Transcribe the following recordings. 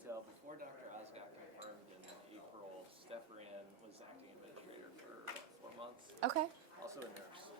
detail. Before Dr. Oz got confirmed in April, Steph Rand was acting administrator for 4 months. Okay. Also a nurse. So,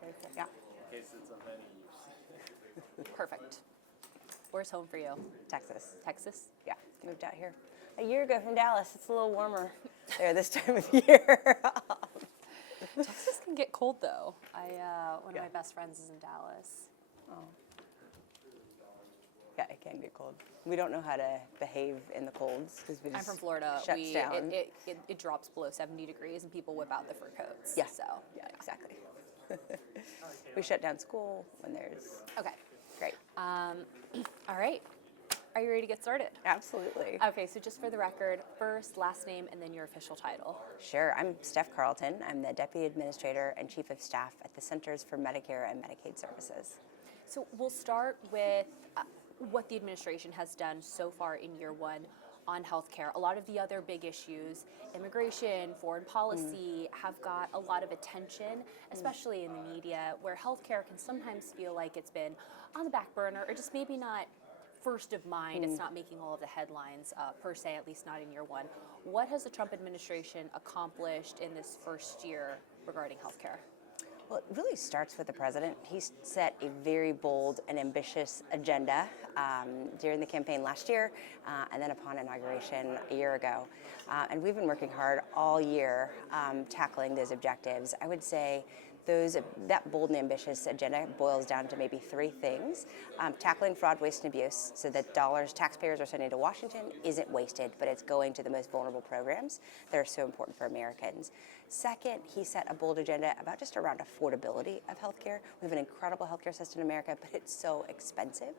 Very cool. Yeah. in case it's of any use. Perfect. Where's home for you? Texas. Texas? Yeah, moved out here a year ago from Dallas. It's a little warmer there this time of year. Texas can get cold though. One of my best friends is in Dallas. Oh. Yeah, it can get cold. We don't know how to behave in the colds because we just I'm from Florida. shuts down. It drops below 70 degrees and people whip out the fur coats. Yeah. So Yeah, exactly. We shut down school when there's. Okay. Great. All right. Are you ready to get started? Absolutely. Okay, so just for the record, first, last name, and then your official title. Sure. I'm Steph Carlton. I'm the Deputy Administrator and Chief of Staff at the Centers for Medicare and Medicaid Services. So we'll start with what the administration has done so far in year one on healthcare. A lot of the other big issues, immigration, foreign policy, have got a lot of attention, especially in the media, where healthcare can sometimes feel like it's been on the back burner or just maybe not first of mind. It's not making all of the headlines per se, at least not in year one. What has the Trump administration accomplished in this first year regarding healthcare? Well, it really starts with the president. He set a very bold and ambitious agenda during the campaign last year and then upon inauguration a year ago. And we've been working hard all year tackling those objectives. I would say that bold and ambitious agenda boils down to maybe 3 things. Tackling fraud, waste, and abuse so that dollars taxpayers are sending to Washington isn't wasted, but it's going to the most vulnerable programs that are so important for Americans. Second, he set a bold agenda about just around affordability of healthcare. We have an incredible healthcare system in America, but it's so expensive.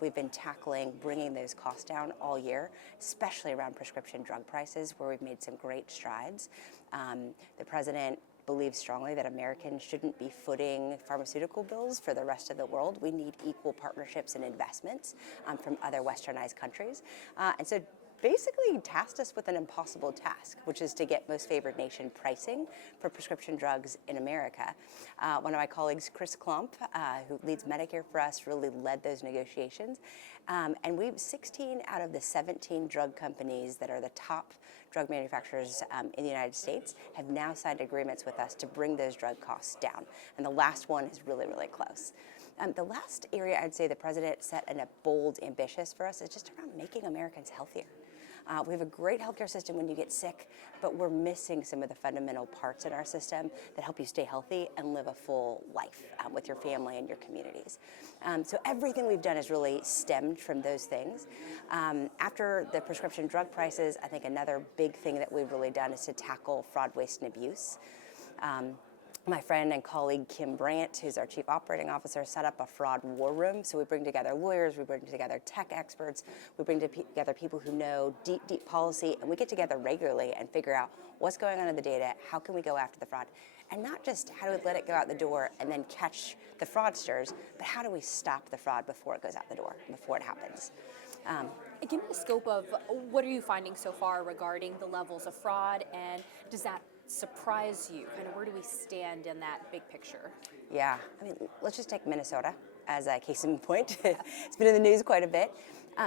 We've been tackling bringing those costs down all year, especially around prescription drug prices, where we've made some great strides. The president believes strongly that Americans shouldn't be footing pharmaceutical bills for the rest of the world. We need equal partnerships and investments from other westernized countries. And so basically he tasked us with an impossible task, which is to get most favored nation pricing for prescription drugs in America. One of my colleagues, Chris Klump, who leads Medicare for us, really led those negotiations. And 16 out of the 17 drug companies that are the top drug manufacturers in the United States have now signed agreements with us to bring those drug costs down. And the last one is really, really close. The last area I'd say the president set in a bold, ambitious for us is just around making Americans healthier. We have a great healthcare system when you get sick, but we're missing some of the fundamental parts in our system that help you stay healthy and live a full life with your family and your communities. So everything we've done is really stemmed from those things. After the prescription drug prices, I think another big thing that we've really done is to tackle fraud, waste, and abuse. My friend and colleague Kim Brandt, who's our chief operating officer, set up a fraud war room. So we bring together lawyers, we bring together tech experts, we bring together people who know deep, deep policy, and we get together regularly and figure out what's going on in the data, how can we go after the fraud, and not just how do we let it go out the door and then catch the fraudsters, but how do we stop the fraud before it goes out the door, before it happens. Give me the scope of what are you finding so far regarding the levels of fraud, and does that surprise you? Kind of where do we stand in that big picture? Yeah, I mean, let's just take Minnesota as a case in point. It's been in the news quite a bit.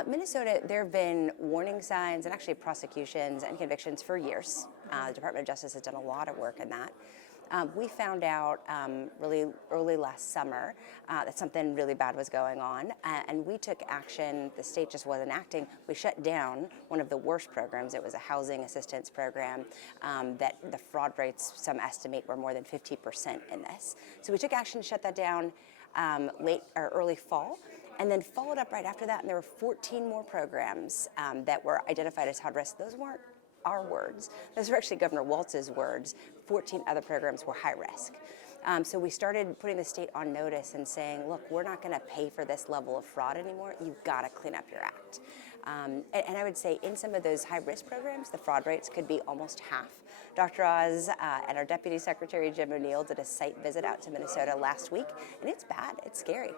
Minnesota, there have been warning signs and actually prosecutions and convictions for years. The Department of Justice has done a lot of work in that. We found out really early last summer that something really bad was going on, and we took action. The state just wasn't acting. We shut down one of the worst programs. It was a housing assistance program that the fraud rates, some estimate, were more than 50% in this. So we took action to shut that down late or early fall. And then followed up right after that, and there were 14 more programs that were identified as high risk. Those weren't our words. Those were actually Governor Walz's words. 14 other programs were high risk. So we started putting the state on notice and saying, look, we're not going to pay for this level of fraud anymore. You've got to clean up your act. And I would say in some of those high-risk programs, the fraud rates could be almost half. Dr. Oz and our Deputy Secretary, Jim O'Neill, did a site visit out to Minnesota last week, and it's bad. It's scary.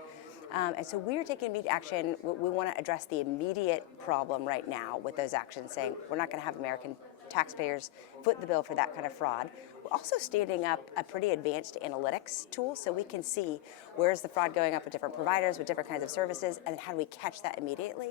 And so we're taking immediate action. We want to address the immediate problem right now with those actions, saying we're not going to have American taxpayers foot the bill for that kind of fraud. We're also standing up a pretty advanced analytics tool so we can see where's the fraud going up with different providers, with different kinds of services, and how do we catch that immediately.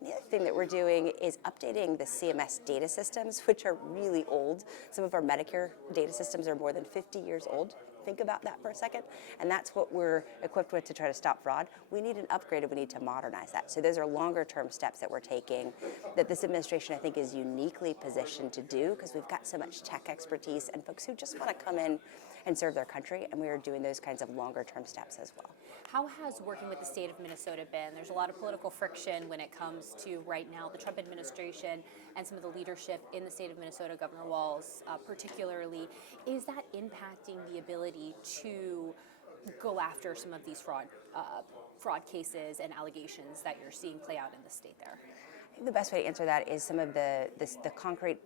And the other thing that we're doing is updating the CMS data systems, which are really old. Some of our Medicare data systems are more than 50 years old. Think about that for a second. And that's what we're equipped with to try to stop fraud. We need an upgrade and we need to modernize that. So those are longer term steps that we're taking that this administration, I think, is uniquely positioned to do because we've got so much tech expertise and folks who just want to come in and serve their country. And we are doing those kinds of longer term steps as well. How has working with the state of Minnesota been? There's a lot of political friction when it comes to right now the Trump administration and some of the leadership in the state of Minnesota, Governor Walz particularly. Is that impacting the ability to go after some of these fraud cases and allegations that you're seeing play out in the state there? I think the best way to answer that is some of the concrete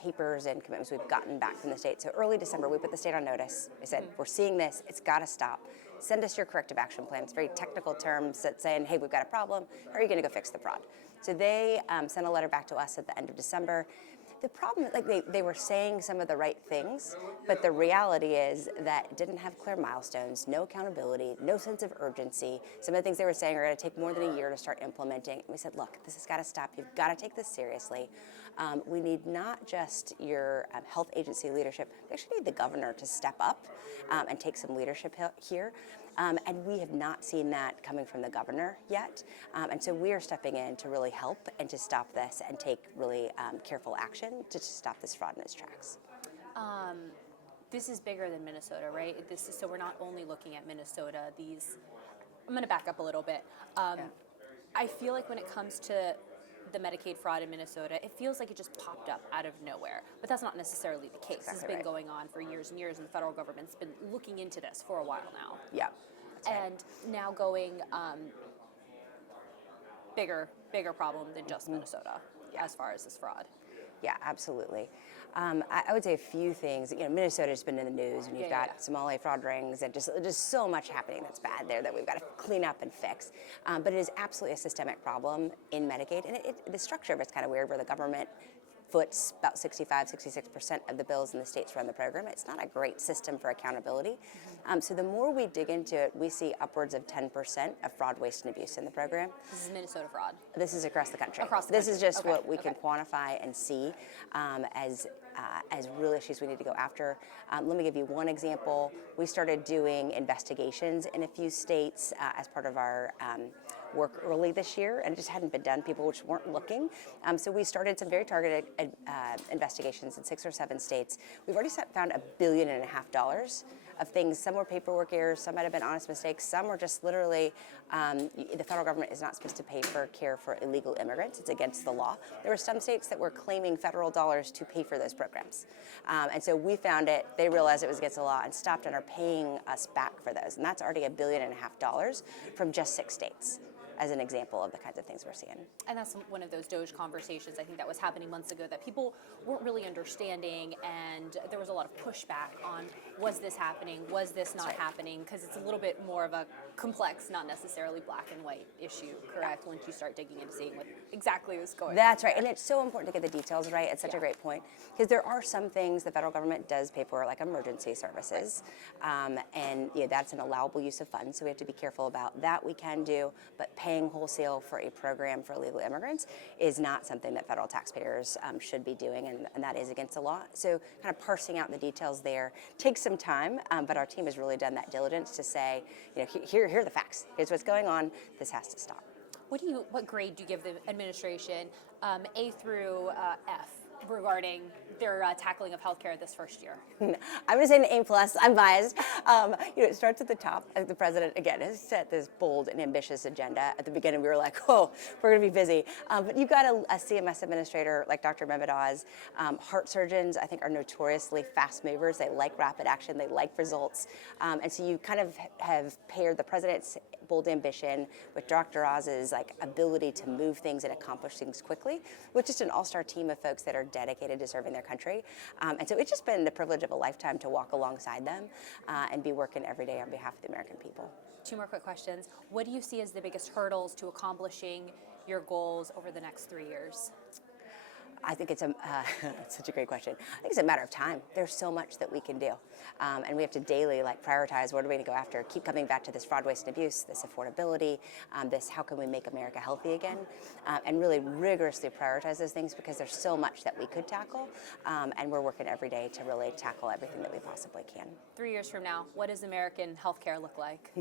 papers and commitments we've gotten back from the state. So early December, we put the state on notice. We said, we're seeing this, it's got to stop. Send us your corrective action plan. It's very technical terms that saying, hey, we've got a problem. How are you going to go fix the fraud? So they sent a letter back to us at the end of December. The problem, they were saying some of the right things, but the reality is that it didn't have clear milestones, no accountability, no sense of urgency. Some of the things they were saying are going to take more than a year to start implementing. And we said, look, this has got to stop. You've got to take this seriously. We need not just your health agency leadership. We actually need the governor to step up and take some leadership here. And we have not seen that coming from the governor yet. And so we are stepping in to really help and to stop this and take really careful action to stop this fraud in its tracks. This is bigger than Minnesota, right? So we're not only looking at Minnesota. I'm going to back up a little bit. I feel like when it comes to the Medicaid fraud in Minnesota, it feels like it just popped up out of nowhere. But that's not necessarily the case. Exactly This has been right. going on for years and years, and the federal government's been looking into this for a while now. Yeah. That's right. And now going bigger problem than just Minnesota as far as this fraud. Yeah, absolutely. I would say a few things. Minnesota's been in the news, and you've got Somali fraud rings, and just so much happening that's bad there that we've got to clean up and fix. But it is absolutely a systemic problem in Medicaid, and the structure of it's kind of weird, where the government foots about 65-66% of the bills in the states run the program. It's not a great system for accountability. So the more we dig into it, we see upwards of 10% of fraud, waste, and abuse in the program. This is Minnesota fraud. This is across the country. This is just what we can quantify and see as real issues we need to go after. Let me give you one example. We started doing investigations in a few states as part of our work early this year, and it just hadn't been done. People just weren't looking. So we started some very targeted investigations in 6 or 7 states. We've already found $1.5 billion of things. Some were paperwork errors, some might have been honest mistakes, some were just literally, the federal government is not supposed to pay for care for illegal immigrants. It's against the law. There were some states that were claiming federal dollars to pay for those programs. And so we found it, they realized it was against the law and stopped and are paying us back for those. And that's already $1.5 billion from just 6 states, as an example of the kinds of things we're seeing. And that's one of those Doge conversations, I think, that was happening months ago, that people weren't really understanding, and there was a lot of pushback on, was this happening, was this not happening, because it's a little bit more of a complex, not necessarily black and white issue, correct, once you start digging into seeing what exactly was going on. That's right, and it's so important to get the details right. It's such a great point, because there are some things the federal government does pay for, like emergency services, and that's an allowable use of funds, so we have to be careful about that. We can do, but paying wholesale for a program for illegal immigrants is not something that federal taxpayers should be doing, and that is against the law. So kind of parsing out the details there takes some time, but our team has really done that diligence to say, here are the facts. Here's what's going on. This has to stop. What grade do you give the administration, A through F, regarding their tackling of healthcare this first year? I'm going to say an A+. I'm biased. It starts at the top. The president, again, has set this bold and ambitious agenda. At the beginning, we were like, oh, we're going to be busy. But you've got a CMS administrator like Dr. Mehmet Oz. Heart surgeons, I think, are notoriously fast movers. They like rapid action. They like results. And so you kind of have paired the president's bold ambition with Dr. Oz's ability to move things and accomplish things quickly, with just an all-star team of folks that are dedicated to serving their country. And so it's just been the privilege of a lifetime to walk alongside them and be working every day on behalf of the American people. 2 more quick questions. What do you see as the biggest hurdles to accomplishing your goals over the next 3 years? I think it's it's such a great question. I think it's a matter of time. There's so much that we can do, and we have to daily prioritize what are we going to go after. Keep coming back to this fraud, waste, and abuse, this affordability, this how can we make America healthy again, and really rigorously prioritize those things because there's so much that we could tackle, and we're working every day to really tackle everything that we possibly can. 3 years from now, what does American healthcare look like?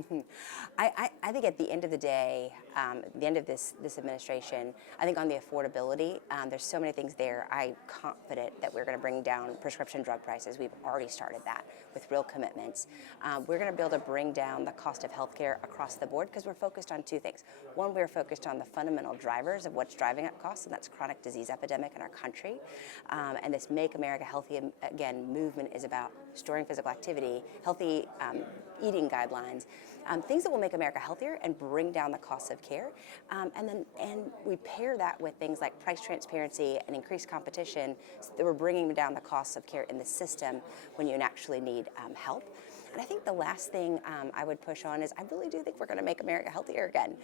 I think at the end of the day, at the end of this administration, I think on the affordability, there's so many things there. I'm confident that we're going to bring down prescription drug prices. We've already started that with real commitments. We're going to be able to bring down the cost of healthcare across the board because we're focused on two things. One, we're focused on the fundamental drivers of what's driving up costs, and that's chronic disease epidemic in our country. And this Make America Healthy Again movement is about storing physical activity, healthy eating guidelines, things that will make America healthier and bring down the cost of care. And we pair that with things like price transparency and increased competition so that we're bringing down the costs of care in the system when you actually need help. And I think the last thing I would push on is I really do think we're going to make America healthier again.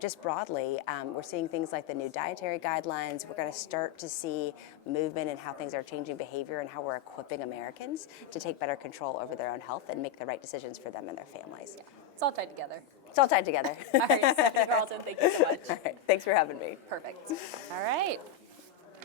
Just broadly, we're seeing things like the new dietary guidelines. We're going to start to see movement in how things are changing behavior and how we're equipping Americans to take better control over their own health and make the right decisions for them and their families. It's all tied together. It's all tied together. All right, Stephanie Carlton, thank you so much. All right, thanks for having me. Perfect. All right.